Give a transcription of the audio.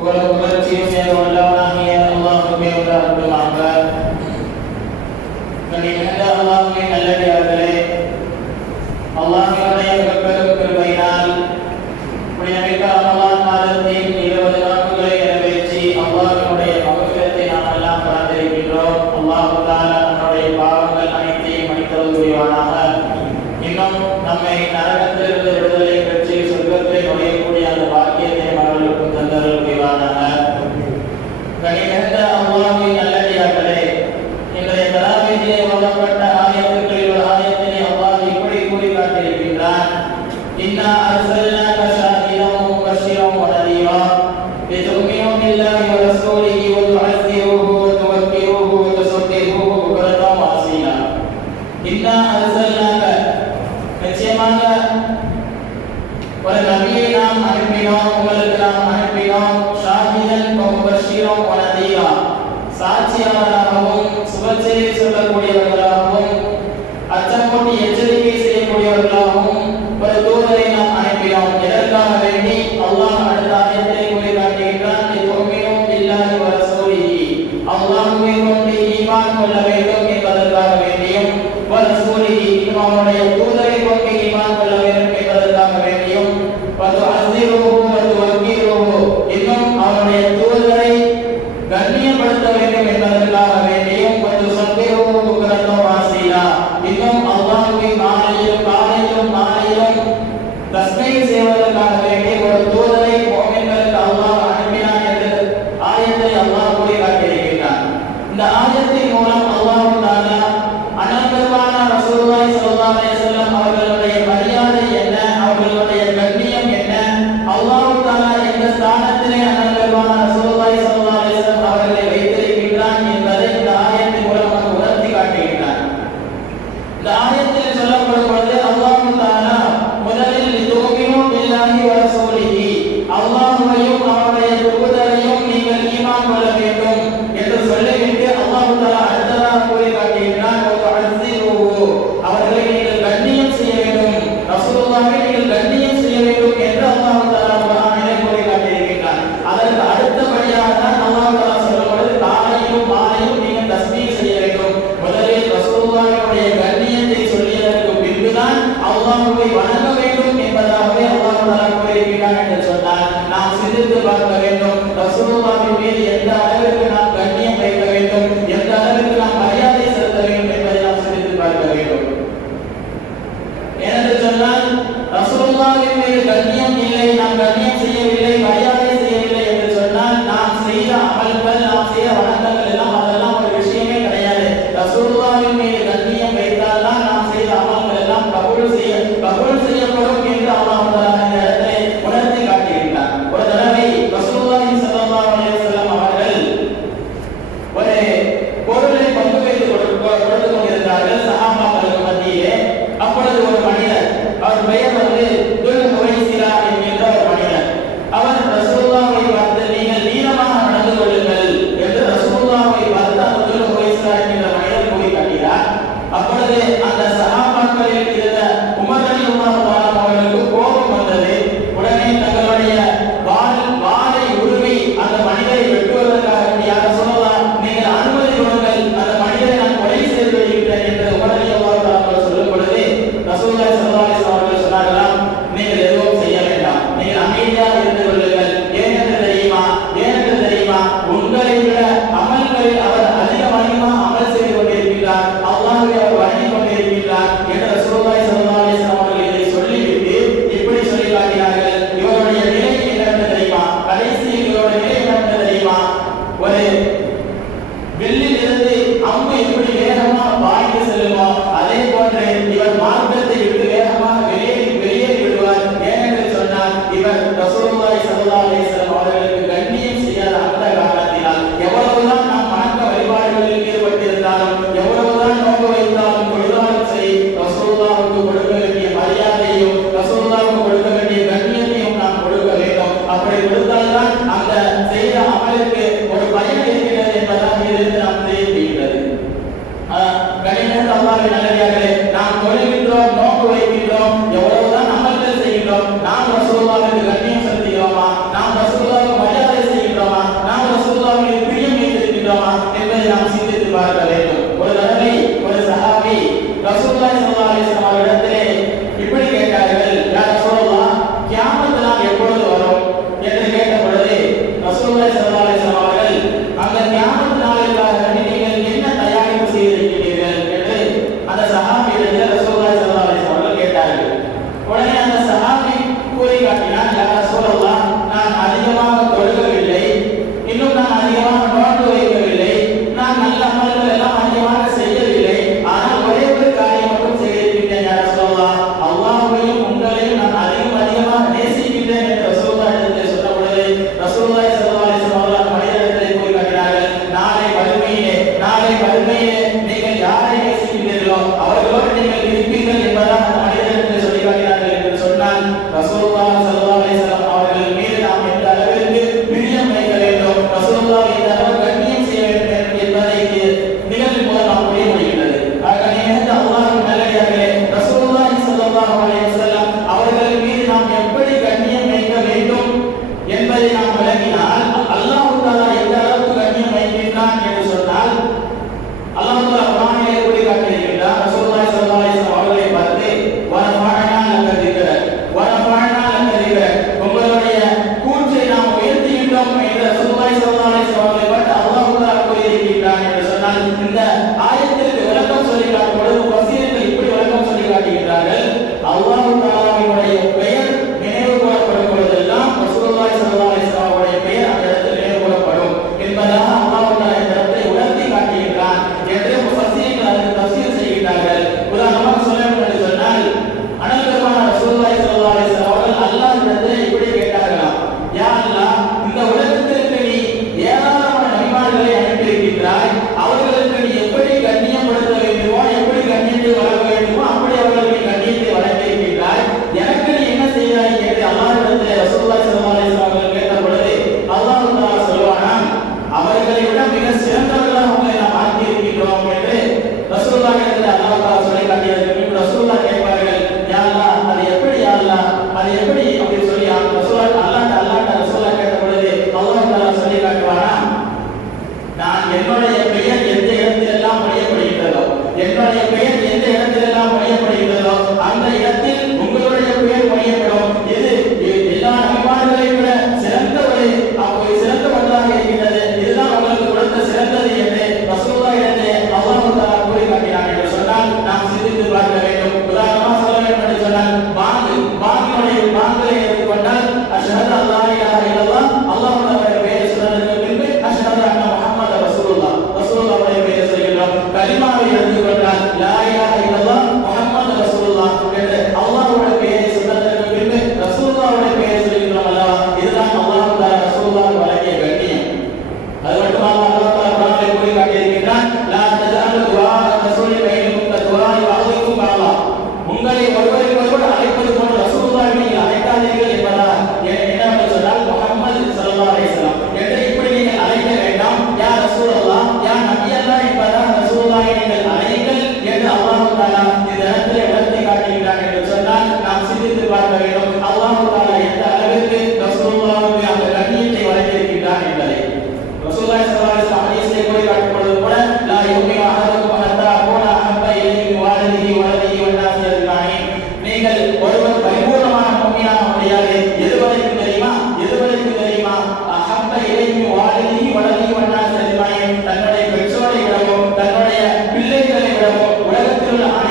cual ஒரு நபியை நாம் அனுப்பினோம் உங்களுக்கு நாம் அனுப்பினோம் ஷாஹிதன் முபஷீரம் சொல்லக்கூடியவர்களாகவும் அச்சமூட்டி எச்சரிக்கை செய்யக்கூடியவர்களாகவும் ஒரு தூதரை நாம் அனுப்பினோம். எதற்காக வேண்டி? அல்லாஹ் அடுத்த ஆயத்தை கூறி காட்டுகின்றான் இதுவும் இல்லாத ஒரு சூழி அல்லாஹுவை கொண்டு ஈமான் கொள்ள வேண்டும் என்பதற்காக வேண்டியும் ஒரு சூழி அவனுடைய தூதரை கொண்டு ஈமான் கொள்ள வேண்டும் என்பதற்காக வேண்டியும் ஒரு வேண்டும் என்பதாகவே அல்லாஹ் கூறியிருக்கிறார் என்று சொன்னார் நாம் சிந்தித்து பார்க்க வேண்டும். ரசூலுல்லாஹின் மீது எந்த அளவிற்கு நாம் 하나님의 gloria. என்னுடைய பெயர் எந்த இடத்திலெல்லாம் உடையப்படுகின்றதோ என்னுடைய பெயர் எந்த இடத்திலெல்லாம் உடையப்படுகின்றதோ அந்த இடம் 네.